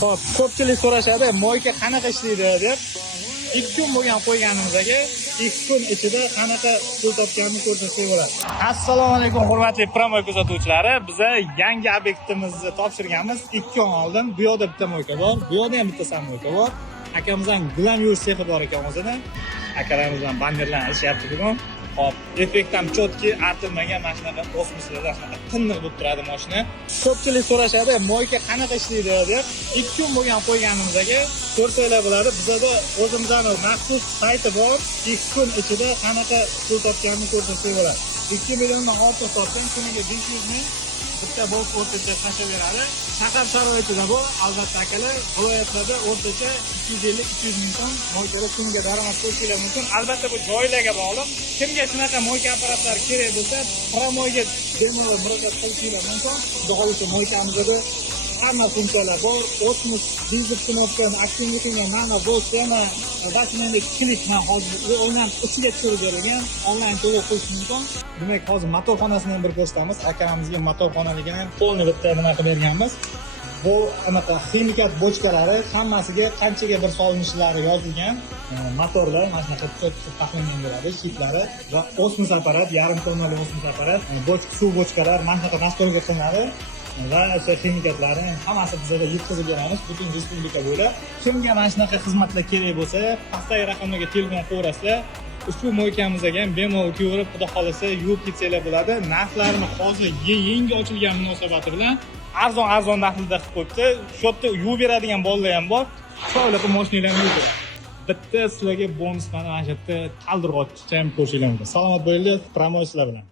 Xo'p, ko'pchilik so'rashadi, moyka qanaqa ishlaydi deb. 2 kun bo'lgan qo'yganimizga 2 kun ichida qanaqa pul topganini ko'rsatsak bo'ladi. Assalomu alaykum hurmatli Promoy kuzatuvchilari. Biz yangi obyektimizni topshirganmiz 2 kun oldin. Bu yerda bitta moyka bor, bu yerda ham bitta moyka bor. Akamizdan gilam yuvish sexi bor ekan o'zida. Akalarimiz bilan bannerlarni ishlayapti bugun. Hop, effekt ham chotki, artilmagan mashinaga kosmoslarda qinniq bo'lib turadi mashina. Ko'pchilik so'rashadi, moyka qanaqa ishlaydi deb. 2 kun bo'lgan qo'yganimizga ko'rsanglar bo'ladi. Bizda o'zimizning maxsus sayti bor. 2 kun ichida qanaqa pul topganini ko'rsatsak bo'ladi. 2 milliondan ortiq topgan, kuniga 500 ming bitta boks o'rtacha tashlayveradi. Shahar sharoitida bu, albatta akalar, viloyatlarda o'rtacha 250-200 ming so'm moykalar kuniga daromad ko'rishingiz mumkin. Albatta bu joylarga bog'liq. Kimga shunaqa moyka apparatlari kerak bo'lsa, Promoyga bemalol murojaat qilishingiz mumkin. Xudo xohlasa moykamizda hamma funksiyalar bor. Osmos dizel knopka, aktivni qilgan nano boks, yana dasmendek klikni hozir o'ynan ichiga tushirib berilgan, onlayn to'lov qilish mumkin. Demak, hozir motorxonasini ham bir ko'rsatamiz. Akamizga motorxonaligini ham polni bitta nima qilib berganmiz. Bu anaqa ximikat bochkalari hammasiga qanchaga bir solinishlari yozilgan. Motorlar mana shunaqa taxminlangan bo'ladi, shitlari va osmos apparat, yarim tonnali osmos apparat, suv bochkalar mana shunaqa nastroyga qilinadi. Va o'sha ximikatlarni hammasi bizga yetkazib beramiz butun respublika bo'ylab. Kimga mana shunaqa xizmatlar kerak bo'lsa, pastdagi raqamlarga telefon qilaverasizlar. Ushbu moykamizga ham bemalol kiraverib, xudo xolasa yuvib ketsanglar bo'ladi. Narxlarini hozir yangi ochilgan munosabati bilan arzon narxlarda qilib qo'yibdi. Shu yerda yuvib beradigan bolalar ham bor. Chiroyli qilib mashinalarni yuvib beradi. Bitta sizlarga bonus mana shu yerda qaldirg'ochcha ham ko'rishingiz mumkin. Salomat bo'linglar, Promoy sizlar bilan.